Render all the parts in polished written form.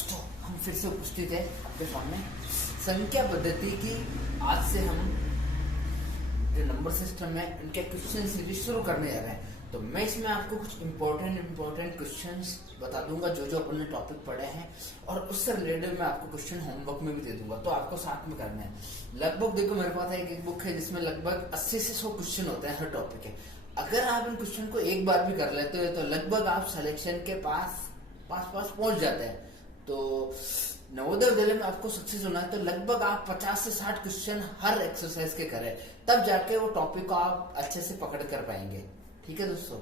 दोस्तों, हम फिर से उपस्थित है आपके सामने संख्या पद्धति की। आज से हम जो नंबर सिस्टम है उनके क्वेश्चन सीरीज शुरू करने जा रहे हैं। तो मैं इसमें आपको कुछ इम्पोर्टेंट क्वेश्चंस बता दूंगा जो अपन ने टॉपिक पढ़े हैं, और उससे रिलेटेड मैं आपको क्वेश्चन होमवर्क में भी दे दूंगा, तो आपको साथ में करना है। लगभग देखो, मेरे पास एक बुक है जिसमें लगभग 80 से 100 क्वेश्चन होते हैं हर टॉपिक के। अगर आप इन क्वेश्चन को एक बार भी कर लेते हो तो लगभग आप सिलेक्शन के पास पहुंच जाते हैं। तो नवोदय विद्यालय में आपको सक्सेस होना है तो लगभग आप 50 से 60 क्वेश्चन हर एक्सरसाइज के करें, तब जाके वो टॉपिक को आप अच्छे से पकड़ कर पाएंगे। ठीक है दोस्तों,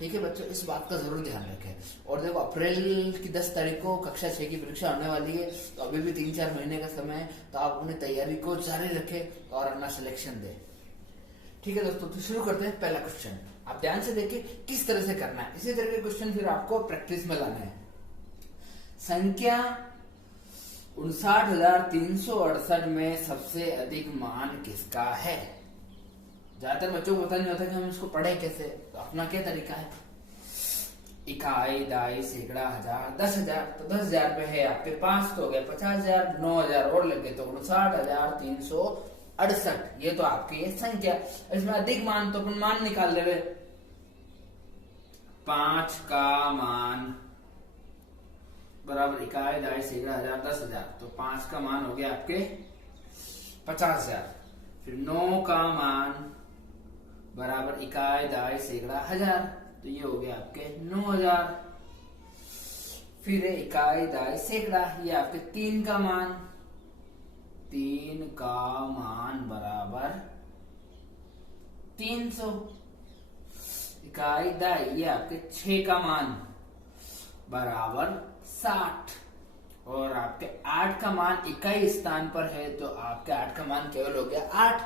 ठीक है बच्चों, इस बात का जरूर ध्यान रखें। और देखो, अप्रैल की 10 तारीख को कक्षा 6 की परीक्षा होने वाली है, तो अभी भी 3-4 महीने का समय है, तो आप अपनी तैयारी को जारी रखें और अपना सिलेक्शन दें। ठीक है दोस्तों, तो शुरू करते हैं। पहला क्वेश्चन आप ध्यान से देखिए किस तरह से करना है। इसी तरह के क्वेश्चन फिर आपको प्रैक्टिस में लाना है। संख्या 59,368 में सबसे अधिक मान किसका है? ज्यादातर बच्चों को पता नहीं होता कि हम इसको पढ़े कैसे, तो अपना क्या तरीका है? इकाई, दाई, सैकड़ा, हजार, 10,000। तो 10,000 पे है आपके पास, तो हो गया 50,000, 9,000 और लग गए तो 59,368। ये तो आपकी संख्या। इसमें अधिक मान तो अपन मान निकाल ले, 5 का मान बराबर इकाई, दाई, सैकड़ा, हजार, 10,000। तो 5 का मान हो गया आपके 50,000। फिर 9 का मान बराबर इकाई, दाई, सैकड़ा, हजार, तो ये हो गया आपके 9,000। फिर इकाई, दाई, सैकड़ा, ये आपके 3 का मान, 3 का मान बराबर 300। इकाई, दाई, ये आपके 6 का मान बराबर 60। और आपके 8 का मान इकाई स्थान पर है, तो आपके 8 का मान केवल हो गया 8।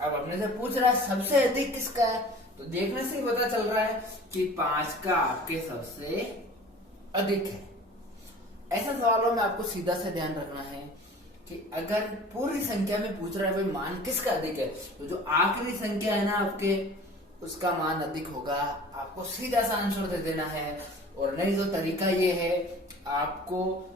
अब अपने से पूछ रहा है सबसे अधिक किसका है, तो देखने से ही पता चल रहा है कि 5 का आपके सबसे अधिक है। ऐसा सवालों में आपको सीधा से ध्यान रखना है कि अगर पूरी संख्या में पूछ रहा है भाई मान किसका अधिक है, तो जो आखिरी संख्या है ना आपके, उसका मान अधिक होगा। आपको सीधा सा आंसर दे देना है। और नहीं तो तरीका ये है, आपको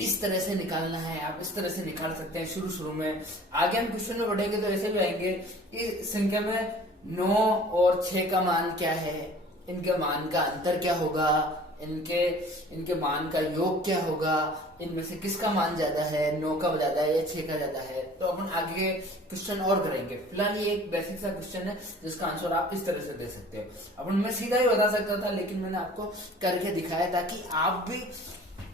इस तरह से निकालना है। आप इस तरह से निकाल सकते हैं शुरू में। आगे हम क्वेश्चन में बढ़ेंगे तो ऐसे भी आएंगे कि संख्या में 9 और 6 का मान क्या है, इनके मान का अंतर क्या होगा, इनके मान का योग क्या होगा, इनमें से किसका मान ज्यादा है, 9 का ज्यादा है या 6 का ज्यादा है। तो अपन आगे क्वेश्चन और करेंगे। फिलहाल ये एक बेसिक सा क्वेश्चन है जिसका आंसर आप इस तरह से दे सकते हो। अपन मैं सीधा ही बता सकता था, लेकिन मैंने आपको करके दिखाया ताकि आप भी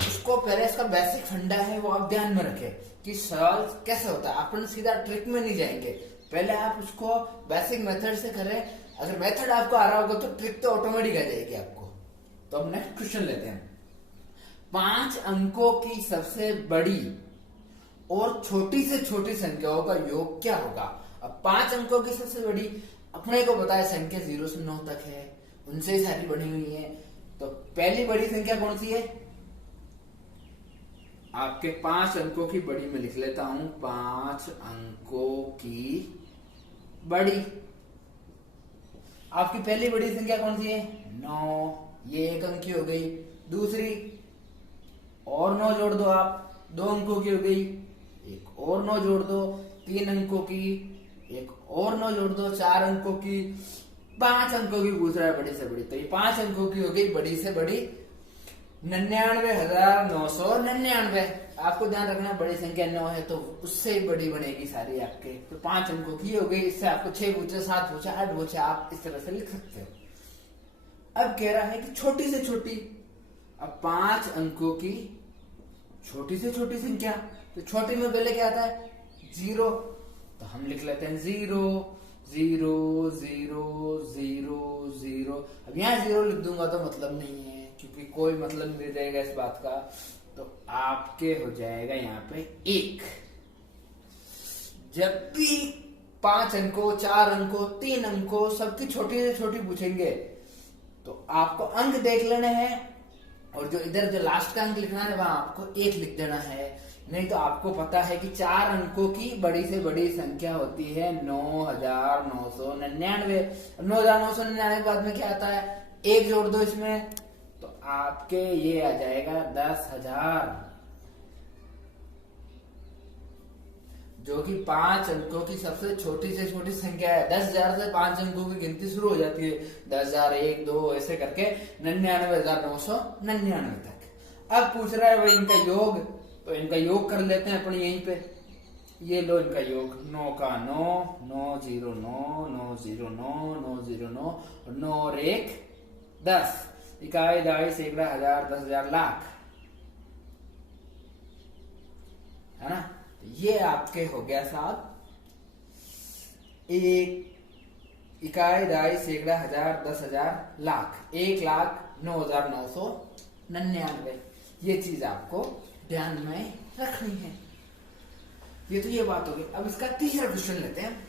उसको, पहले इसका बेसिक फंडा है वो आप ध्यान में रखें कि सवाल कैसे होता है। अपन सीधा ट्रिक में नहीं जाएंगे, पहले आप उसको बेसिक मेथड से करें। अगर मेथड आपको आ रहा होगा तो ट्रिक तो ऑटोमेटिक आ जाएगी आपको। तो अब नेक्स्ट क्वेश्चन लेते हैं। 5 अंकों की सबसे बड़ी और छोटी से छोटी संख्याओं का योग क्या होगा? अब 5 अंकों की सबसे बड़ी, अपने को पता है संख्या 0 से 9 तक है, उनसे ही सारी बनी हुई है। तो पहली बड़ी संख्या कौन सी है? आपके 5 अंकों की बड़ी में लिख लेता हूं, 5 अंकों की बड़ी। आपकी पहली बड़ी संख्या कौन सी है? 9, ये 1 अंक की हो गई। दूसरी और 9 जोड़ दो आप, 2 अंकों की हो गई। एक और 9 जोड़ दो, 3 अंकों की। एक और 9 जोड़ दो, 4 अंकों की। 5 अंकों की पूछ रहा है बड़ी से बड़ी, तो ये 5 अंकों की हो गई बड़ी से बड़ी 99,999। आपको ध्यान रखना, बड़ी संख्या 9 है तो उससे ही बड़ी बनेगी सारी आपके। तो 5 अंकों की हो गई। इससे आपको 6 पूछे, 7 पूछे, 8 पूछे, आप इस तरह से लिख सकते हो। अब कह रहा है कि छोटी से छोटी। अब 5 अंकों की छोटी से छोटी संख्या, तो छोटी में पहले क्या आता है? 0। तो हम लिख लेते हैं 0 0 0 0 0। अब यहाँ 0 लिख दूंगा तो मतलब नहीं है, क्योंकि कोई मतलब नहीं रहेगा इस बात का। तो आपके हो जाएगा यहाँ पे 1। जब भी 5 अंकों, 4 अंकों, 3 अंकों सबकी छोटी से छोटी पूछेंगे तो आपको अंक देख लेने हैं, और जो इधर जो लास्ट का अंक लिखना है वहां आपको 1 लिख देना है। नहीं तो आपको पता है कि 4 अंकों की बड़ी से बड़ी संख्या होती है 9,999। 9,999 बाद में क्या आता है? 1 जोड़ दो इसमें, तो आपके ये आ जाएगा 10,000, जो कि 5 अंकों की सबसे छोटी से छोटी संख्या है। 10,000 से 5 अंकों की गिनती शुरू हो जाती है, 10,000, 1, 2 ऐसे करके 99,999 तक। अब पूछ रहा है भाई इनका योग, तो इनका योग कर लेते हैं अपन यहीं पे। ये लो इनका योग, 9 का 9, 9 0 9, 9 0 9, 9 0 9 और 9 और 1 10, इकाई, दहाई, सैकड़ा, हजार, 10,000, लाख, है ना। ये आपके हो गया साहब 1 इकाई, दहाई, सैकड़ा, हजार, 10,000, लाख, 1,09,999। ये चीज आपको ध्यान में रखनी है। ये तो ये बात होगी। अब इसका तीसरा क्वेश्चन लेते हैं।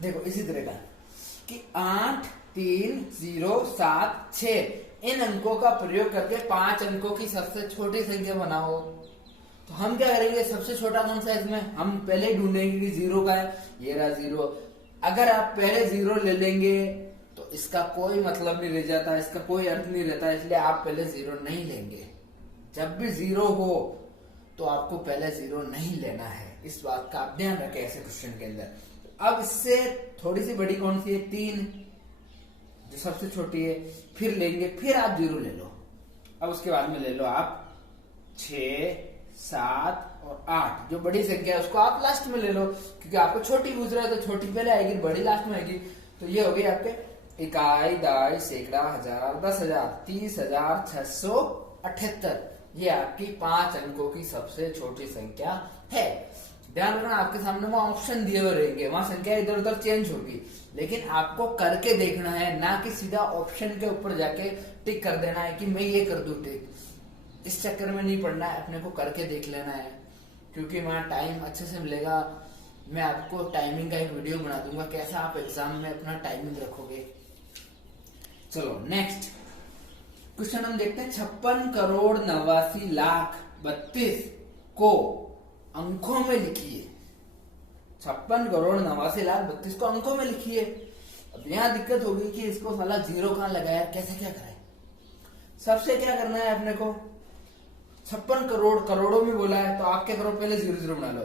देखो इसी तरह का कि 8 3 0 7 6 इन अंकों का प्रयोग करके 5 अंकों की सबसे छोटी संख्या बनाओ। तो हम क्या करेंगे, सबसे छोटा कौन सा है इसमें, हम पहले ही ढूंढेंगे कि 0 का है, ये रहा 0। अगर आप पहले 0 ले लेंगे तो इसका कोई मतलब नहीं रह जाता, इसका कोई अर्थ नहीं रहता, इसलिए आप पहले 0 नहीं लेंगे। जब भी 0 हो तो आपको पहले 0 नहीं लेना है, इस बात का आप ध्यान रखें ऐसे क्वेश्चन के अंदर। अब इससे थोड़ी सी बड़ी कौन सी है, 3 जो सबसे छोटी है, फिर लेंगे, फिर आप 0 ले लो। अब उसके बाद में ले लो आप 6 7 और 8, जो बड़ी संख्या है उसको आप लास्ट में ले लो, क्योंकि आपको छोटी पूछ रहा है तो छोटी पहले आएगी, बड़ी लास्ट में आएगी। तो ये हो गई आपके इकाई, दहाई, सैकड़ा, हजार, 10,000, 30,678। ये आपकी 5 अंकों की सबसे छोटी संख्या है। ध्यान रखना आपके सामने वहां ऑप्शन दिए हुए रहेंगे, वहां संख्या इधर उधर चेंज होगी, लेकिन आपको करके देखना है, ना कि सीधा ऑप्शन के ऊपर जाके टिक कर देना है कि मैं ये कर दूं टिक। इस चक्कर में नहीं पड़ना है, अपने को करके देख लेना है, क्योंकि वहां टाइम अच्छे से मिलेगा। मैं आपको टाइमिंग का एक वीडियो बना दूंगा, कैसा आप एग्जाम में अपना टाइमिंग रखोगे। चलो नेक्स्ट क्वेश्चन हम देखते हैं। 56,89,32,000 को अंकों में लिखिए। 56,89,32,000 को अंकों में लिखिए। अब यहाँ दिक्कत होगी कि इसको साला 0 कहां लगाया, कैसे क्या करें। सबसे क्या करना है अपने को, 56 करोड़ करोड़ों में बोला है, तो आप क्या करो, पहले 0 0 बना लो।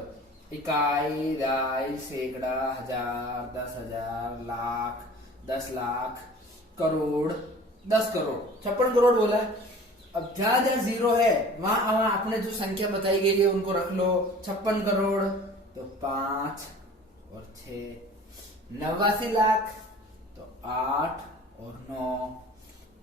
इकाई, दहाई, सैकड़ा, हजार, 10,000, लाख, 10 लाख, करोड़, 10 करोड़, 56 करोड़ बोला है। अब जहां जहां 0 है वहां वहां आपने जो संख्या बताई गई है उनको रख लो। 56 करोड़ तो 5 और 6, 89 लाख तो 8 और 9,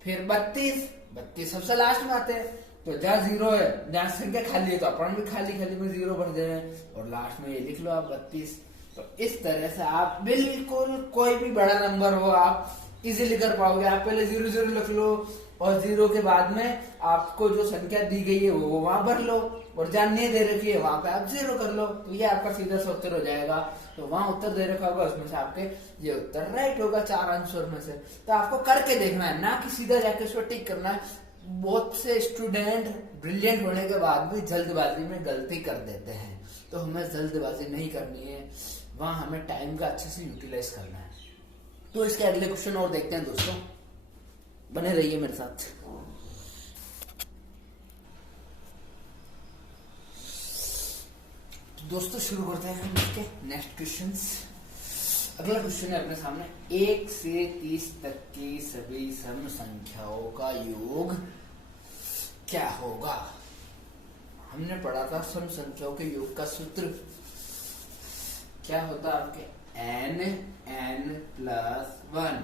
फिर 32 सबसे लास्ट में आते हैं। तो जहां 0 है, जहां संख्या खाली है तो अपन भी खाली खाली में 0 भर दे रहे हैं, और लास्ट में ये लिख लो आप 32। तो इस तरह से आप बिल्कुल कोई भी बड़ा नंबर हो आप इजीली कर पाओगे। आप पहले 0 0 लिख लो, और 0 के बाद में आपको जो संख्या दी गई है वो वहां भर लो, और जहां नहीं दे रखी है वहां पे आप 0 कर लो। तो ये आपका सीधा सा उत्तर हो जाएगा। तो वहां उत्तर दे रखा होगा, उसमें से आपके ये उत्तर राइट होगा 4 आंसर में से। तो आपको करके देखना है, ना कि सीधा जाके उसको टिक करना है। बहुत से स्टूडेंट ब्रिलियंट होने के बाद भी जल्दबाजी में गलती कर देते हैं, तो हमें जल्दबाजी नहीं करनी है, वहां हमें टाइम का अच्छे से यूटिलाइज करना है। तो इसके अगले क्वेश्चन और देखते हैं दोस्तों, बने रहिए मेरे साथ। दोस्तों शुरू करते हैं इसके नेक्स्ट क्वेश्चंस। अगला क्वेश्चन है अपने सामने, 1 से 30 तक की सभी सम संख्याओं का योग क्या होगा। हमने पढ़ा था सम संख्याओं के योग का सूत्र क्या होता है आपके, n+1।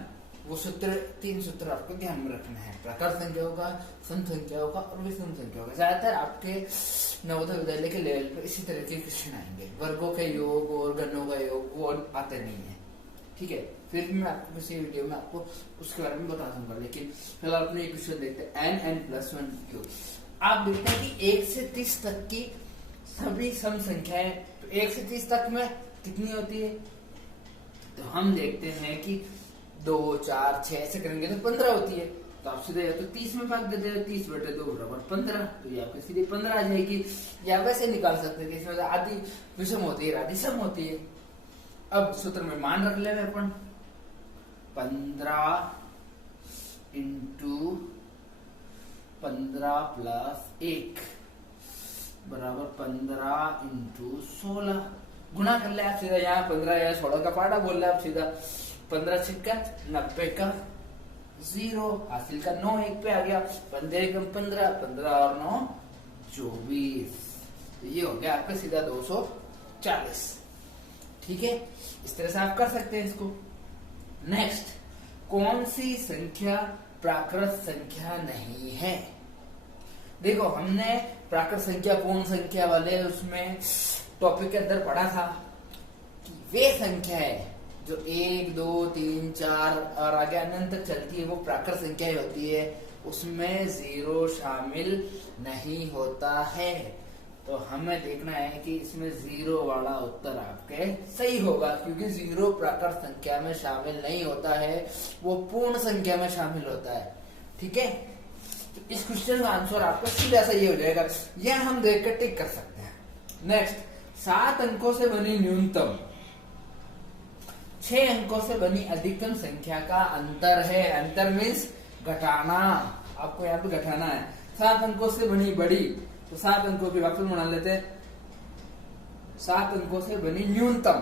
वो सूत्र 3 सूत्र आपको ध्यान में रखना है, प्रकार संख्याओं का, सम संख्याओं का और विषम संख्याओं का। ज्यादातर आपके नवोदय विद्यालय के लेवल पे इसी तरह के क्वेश्चन आएंगे। वर्गों के योग और गणों का योग वो आते नहीं है, ठीक है। फिर भी मैं आपको किसी वीडियो में आपको उसके बारे में बता दूंगा, लेकिन फिलहाल अपने क्वेश्चन देखते हैं। n+1 योग आप देखते हैं कि 1 से 30 तक की सभी सम संख्याएं, तो 1 से 30 तक में कितनी होती है, तो हम देखते हैं कि 2 4 6 ऐसे करेंगे तो 15 होती है। तो आप सीधे तो 30 में भाग देते हैं, 30/2 बराबर 15, तो ये आपकी सीधे 15 आ जाएगी। या वैसे निकाल सकते हैं, इसमें आधी विषम होती है, आधी सम होती है। अब सूत्र में मान रख ले अपन, 15 × 15 प्लस 1 बराबर 15 इंटू 16 गुणा कर ले आप सीधा। यहाँ 15 या 16 का पार्ट बोल रहे आप सीधा। 15 छिक्का 90 का 0 हासिल का 9 एक पे आ गया। 15 कम 15 15 और 9 24। ये हो गया आपका सीधा 240। ठीक है, इस तरह से आप कर सकते हैं इसको। नेक्स्ट, कौन सी संख्या प्राकृत संख्या नहीं है? देखो हमने प्राकृत संख्या पूर्ण संख्या वाले उसमें टॉपिक के अंदर पढ़ा था कि वे संख्या है जो 1 2 3 4 और आगे अनंत तक चलती है वो प्राकृत संख्या ही होती है, उसमें 0 शामिल नहीं होता है। तो हमें देखना है कि इसमें 0 वाला उत्तर आपके सही होगा, क्योंकि 0 प्राकृत संख्या में शामिल नहीं होता है, वो पूर्ण संख्या में शामिल होता है। ठीक है, तो इस क्वेश्चन का आंसर आपका सीधा सही हो जाएगा। यह हम देख कर टिक कर सकते हैं। नेक्स्ट, 7 अंकों से बनी न्यूनतम 6 अंकों से बनी अधिकतम संख्या का अंतर है। अंतर मीन्स घटाना, आपको यहाँ पे घटाना है। 7 अंकों से बनी बड़ी, तो 7 अंकों की वापस बना लेते हैं। 7 अंकों से बनी न्यूनतम,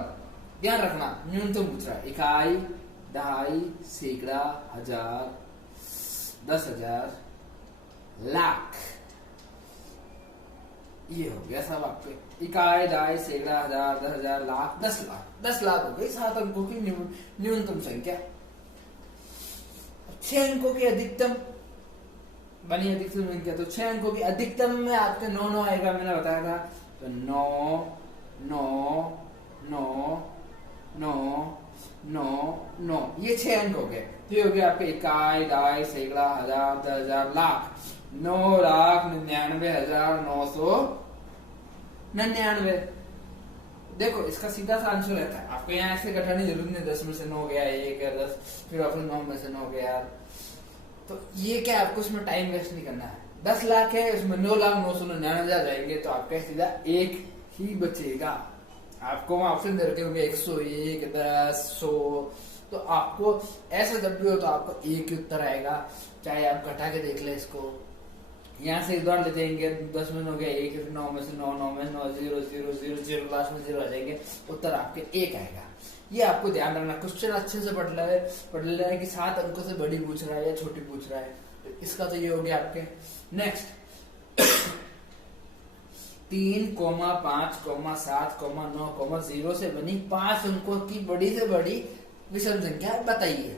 ध्यान रखना न्यूनतम पूछ रहा है। इकाई, दहाई, सैकड़ा, हजार, 10,000, लाख, ये हो गया सब आपके। इकाई, दहाई, सैकड़ा, हजार, 10,000, लाख, 10 लाख। 10 लाख हो गई 7 अंकों की न्यूनतम संख्या। 6 अंकों की अधिकतम बनी अधिकतम संख्या, तो 6 अंकों की अधिकतम में आपके 9 आएगा, मैंने बताया था। तो 9 9 9 9 9 9 ये 6 अंक हो गए। तो हो गया आपके इकाई, दहाई, सैकड़ा, हजार, 10,000, लाख। 9,99,999। देखो इसका सीधा सा आंसर रहता है, आपको यहाँ ऐसे घटाने की जरूरत नहीं। 10 में से 9 गया, 1 है 10, फिर आपको 9 में से 9 गया। तो ये क्या आपको इसमें टाइम वेस्ट नहीं करना है। 10 लाख है, उसमें 9,09,99,000 जाएंगे, तो आपका सीधा 1 ही बचेगा। आपको वहां ऑप्शन दे रखे होंगे 101, 10, 100, तो आपको ऐसा जब भी हो तो आपको 1 ही उत्तर आएगा। चाहे आप घटा के देख ले इसको। यहाँ से उदाहरण लेते हैं, 10 में 9 गया 1, 9 में से 9, 9 में 9, 0 0 0 0, लास्ट में 0 आ जाएंगे, उत्तर आपके 1 आएगा। ये आपको ध्यान रखना। क्वेश्चन अच्छे से पढ़ ले कि 7 अंकों से बड़ी पूछ रहा है या छोटी पूछ रहा है, तो इसका तो ये हो गया आपके। नेक्स्ट, 3, 5, 7, 9, 0 से बनी 5 अंकों की बड़ी से बड़ी विषम संख्या बताइए।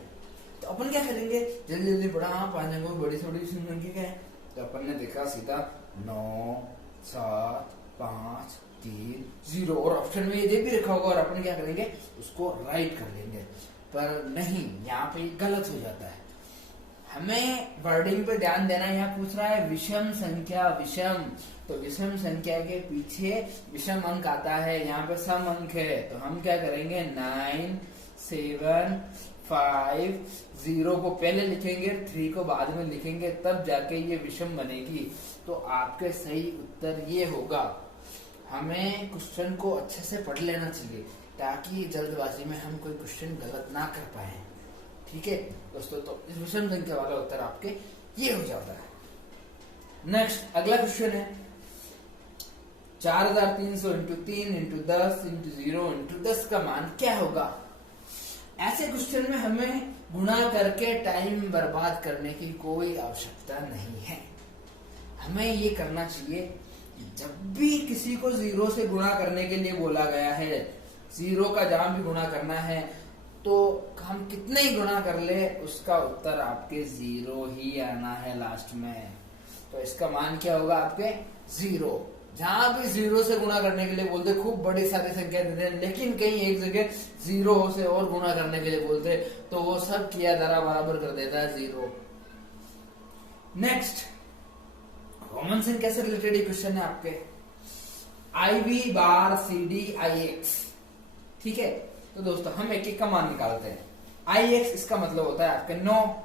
तो अपन क्या करेंगे, जल्दी जल्दी पढ़ा। 5 अंकों की बड़ी से बड़ी विषम संख्या क्या है? तो अपन ने देखा सीधा 9, 7, 5, 3, 0, और ऑप्शन में ये भी रखा होगा, और अपन क्या करेंगे उसको राइट कर लेंगे। पर नहीं, यहाँ पे गलत हो जाता है। हमें वर्डिंग पे ध्यान देना। यहाँ पूछ रहा है विषम संख्या, विषम, तो विषम संख्या के पीछे विषम अंक आता है, यहाँ पे सम अंक है। तो हम क्या करेंगे, 9, 7, 5, 0 को पहले लिखेंगे, 3 को बाद में लिखेंगे, तब जाके ये विषम बनेगी। तो आपके सही उत्तर ये होगा। हमें क्वेश्चन को अच्छे से पढ़ लेना चाहिए, ताकि जल्दबाजी में हम कोई क्वेश्चन गलत ना कर पाए। ठीक है दोस्तों, तो इस विषम संख्या वाला उत्तर आपके ये हो जाता है। नेक्स्ट, अगला क्वेश्चन है 4,300 इंटू 3 इंटू 10 इंटू 0 इंटू 10 का मान क्या होगा? ऐसे क्वेश्चन में हमें गुणा करके टाइम बर्बाद करने की कोई आवश्यकता नहीं है। हमें ये करना चाहिए, जब भी किसी को 0 से गुणा करने के लिए बोला गया है, 0 का जहां भी गुणा करना है, तो हम कितने ही गुणा कर ले उसका उत्तर आपके 0 ही आना है लास्ट में। तो इसका मान क्या होगा आपके 0। जहां भी 0 से गुणा करने के लिए बोलते खूब बड़ी सारी संख्या देते हैं, लेकिन कहीं एक जगह 0 से और गुणा करने के लिए बोलते तो वो सब किया धरा बराबर कर देता है 0। नेक्स्ट, कॉमन संख्या से रिलेटेड क्वेश्चन है आपके। IB बार CD IX, ठीक है। तो दोस्तों हम एक एक का मान निकालते हैं। IX इसका मतलब होता है आपके 9,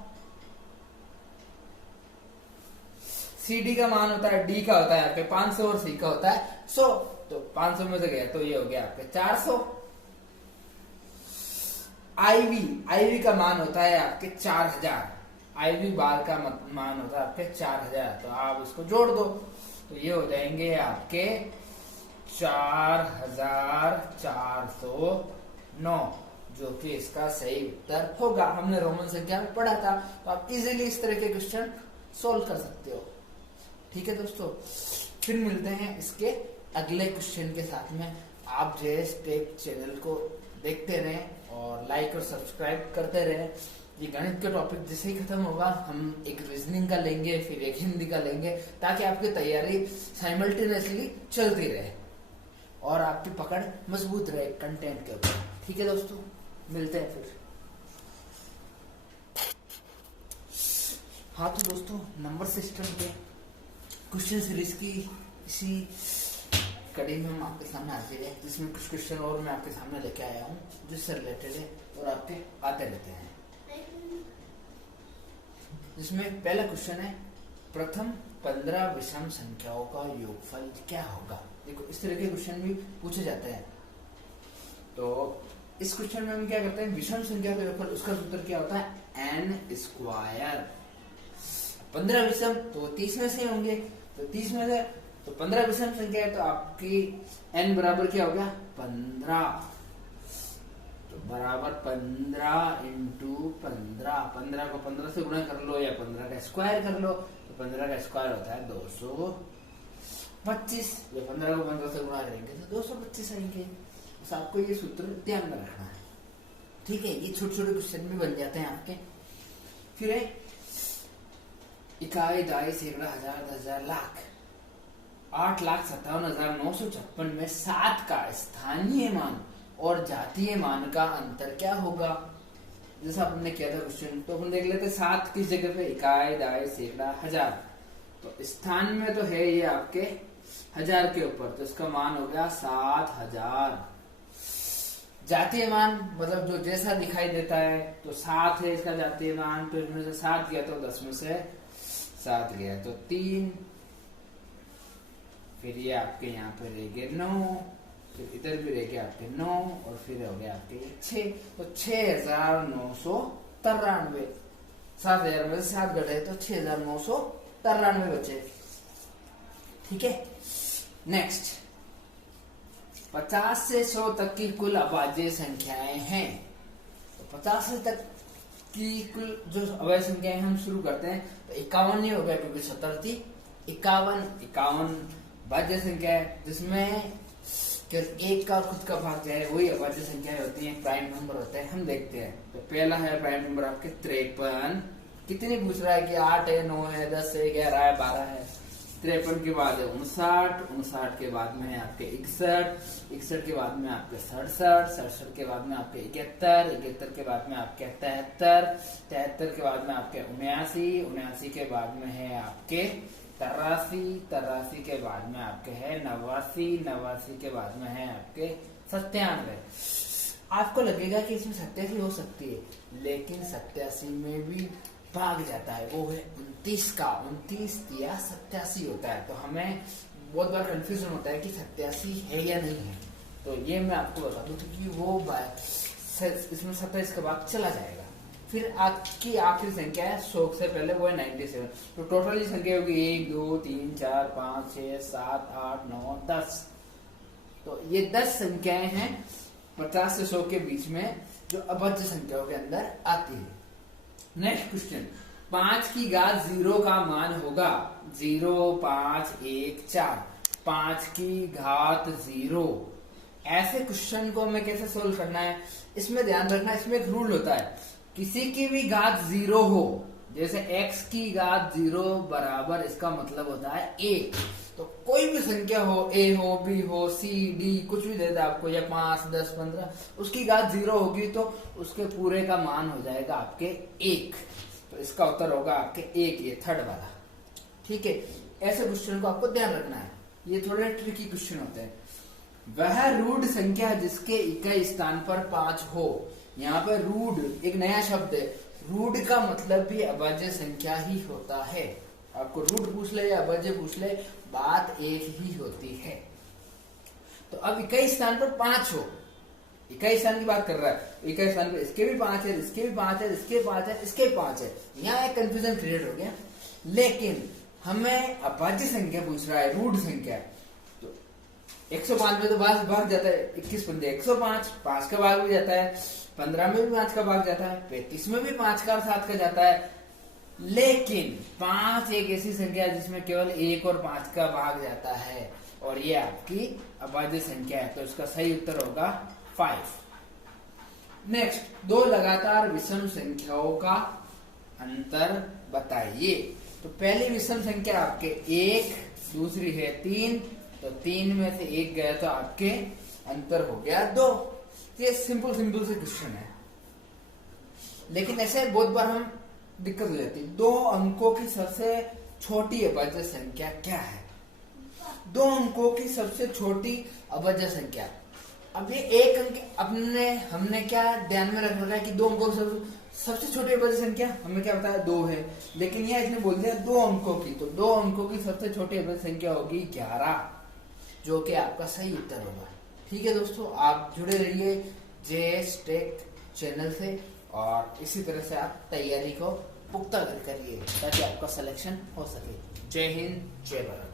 CD का मान होता है, D का होता है आपके 500 और C का होता है 100। तो 500 में से गया तो ये हो गया आपके 400। IB का मान होता है आपके 4000। IV बार का मान होता है आपके 4000, तो आप इसको जोड़ दो तो ये हो जाएंगे आपके 4409, जो कि इसका सही उत्तर होगा। हमने रोमन संख्या में पढ़ा था, तो आप इजीली इस तरह के क्वेश्चन सोल्व कर सकते हो। ठीक है दोस्तों, फिर मिलते हैं इसके अगले क्वेश्चन के साथ में। आप जेएस टेक चैनल को देखते रहें और लाइक और सब्सक्राइब करते रहें। ये गणित का टॉपिक जैसे ही खत्म होगा हम एक रीजनिंग का लेंगे, फिर एक हिंदी का लेंगे, ताकि आपकी तैयारी साइमल्टेनियसली चलती रहे और आपकी पकड़ मजबूत रहे कंटेंट के ऊपर। ठीक है दोस्तों, मिलते हैं फिर। हाँ तो दोस्तों, नंबर सिस्टम के क्वेश्चन सीरीज की इसी कड़ी में हम आपके सामने हाजिर है, जिसमें कुछ क्वेश्चन और मैं आपके सामने लेके आया हूँ जिससे रिलेटेड है और आपके आते रहते हैं। जिसमें पहला क्वेश्चन है, प्रथम 15 विषम संख्याओं का योगफल क्या होगा। देखो इस तरह के क्वेश्चन भी पूछे जाते हैं। तो इस क्वेश्चन में हम क्या करते हैं, विषम संख्या का योगफल, उसका सूत्र क्या होता है, n²। 15 विषम तो 30 में से होंगे, तो 30 में से तो 15 विषम संख्या है, तो आपकी n बराबर क्या हो गया, 15। तो बराबर 15 इंटू 15, 15 को 15 से गुणा कर लो या 15 का स्क्वायर कर लो, तो 15 का स्क्वायर होता है 225। या 15 को 15 से गुणा करेंगे तो 225 आएंगे। बस आपको ये सूत्र ध्यान में रखना है। ठीक है, ये छोटे छोटे क्वेश्चन भी बन जाते हैं आपके। फिर है इकाई, दाई, सैकड़ा, हजार, 10,000, लाख। 8,57,956 में 7 का स्थानीय मान और जातीय मान का अंतर क्या होगा। जैसा हमने किया था क्वेश्चन, तो अपन देख लेते 7 किस जगह पे, इकाई, दाई, सैकड़ा, हजार। तो स्थान में तो है ये आपके 1000 के ऊपर, तो इसका मान हो गया 7000। जातीय मान मतलब जो जैसा दिखाई देता है, तो 7 है इसका जातीय मान, तो इसमें से 7 गया तो 10 में से 7 गया तो 3। फिर ये आपके यहाँ पे रह गए 9, फिर इधर भी रह गया आपके 9, और फिर हो गया आपके 6। तो 6993। 7000 में से 7 घटे तो 6993 बचे। ठीक है, नेक्स्ट 50 से 100 तक की कुल अभाज्य संख्याएं हैं। तो 50 से तक की कुल जो अभाज्य संख्याएं हम शुरू करते हैं, तो 51 ही हो गया क्योंकि 70 थी। 51 भाज्य संख्या है, जिसमें एक का खुद का भाग जो है वही अभाज्य संख्याएं होती हैं, प्राइम नंबर होते हैं। हम देखते हैं, तो पहला है प्राइम नंबर आपके 53। कितनी पूछ रहा है कि 8 है, 9 है, 10 है, 11 है, 12 है। 53 के बाद है 59 के बाद में है आपके 61 के बाद में आपके 67 के बाद में आपके 71 के बाद में आपके 73 के बाद में आपके 79 के बाद में है आपके 83 के बाद में आपके है 89 के बाद में है आपके 97। आपको लगेगा कि इसमें 87 हो सकती है, लेकिन 87 में भी भाग जाता है, वो है 29 का। 29 या 87 होता है। तो हमें बहुत बार कंफ्यूजन होता है कि 87 है या नहीं है। तो ये मैं आपको बता दूं कि वो इसमें 27 का भाग चला जाएगा। फिर आपकी आखिरी संख्या है 100 से पहले, वो है 97। तो टोटल संख्या होगी 1 2 3 4 5 6 7 8 9 10। तो ये 10 संख्याएं हैं 50 से 100 के बीच में, जो अभाज्य संख्याओं के अंदर आती है। नेक्स्ट क्वेश्चन, 5 की घात 0 का मान होगा 0 5 1 4। 5 की घात 0, ऐसे क्वेश्चन को हमें कैसे सोल्व करना है, इसमें ध्यान रखना। इसमें एक रूल होता है, किसी की भी घात 0 हो, जैसे x की घात 0 बराबर, इसका मतलब होता है 1। तो कोई भी संख्या हो, a हो, b हो, c d, कुछ भी देता है आपको, या 5 10 15, उसकी घात 0 होगी तो उसके पूरे का मान हो जाएगा आपके 1। तो इसका उत्तर होगा आपके 1, ये थर्ड वाला। ठीक है, ऐसे क्वेश्चन को आपको ध्यान रखना है, ये थोड़े ट्रिकी क्वेश्चन होते हैं। वह रूढ़ संख्या जिसके इकाई स्थान पर 5 हो। यहाँ पर रूढ़ एक नया शब्द है। रूढ़ का मतलब भी अभाज्य संख्या ही होता है। आपको रूढ़ पूछ ले या अभाज्य पूछ ले, बात एक ही होती है। तो अब इकाई स्थान पर 5 हो, इकाई स्थान की बात कर रहा है, इकाई स्थान पे इसके भी 5 है, इसके भी 5 है, इसके 5 है, इसके 5 है। यहाँ एक कंफ्यूजन क्रिएट हो गया। लेकिन हमें अभाज्य संख्या पूछ रहा है, रूट संख्या। तो 105 में तो भाग जाता है, 21 पंजे 105, 5 का भाग भी जाता है, 15 में भी 5 का भाग जाता है, 35 में भी 5 का और 7 का जाता है। लेकिन 5 एक ऐसी संख्या है जिसमें केवल 1 और 5 का भाग जाता है, और ये आपकी अभाज्य संख्या है। तो इसका सही उत्तर होगा 5। नेक्स्ट, दो लगातार विषम संख्याओं का अंतर बताइए। तो पहली विषम संख्या आपके 1, दूसरी है 3, तो 3 में से 1 गया तो आपके अंतर हो गया 2। ये सिंपल से क्वेश्चन है, लेकिन ऐसे बहुत बार हम दिक्कत हो जाती है। 2 अंकों की सबसे छोटी अभाज्य संख्या क्या है? 2 अंकों की सबसे छोटी अभाज्य संख्या। अब ये 1 अंक हमने क्या ध्यान में रख रखा है कि 2 अंकों की सबसे छोटी अभाज्य संख्या हमें क्या बताया 2 है, लेकिन यह इसने बोल दिया 2 अंकों की, तो 2 अंकों की सबसे छोटी अभाज्य संख्या होगी 11, जो कि आपका सही उत्तर होगा। ठीक है दोस्तों, आप जुड़े रहिए जेएस टेक चैनल से, और इसी तरह से आप तैयारी को पुख्ता करिए ताकि आपका सिलेक्शन हो सके। जय हिंद, जय भारत।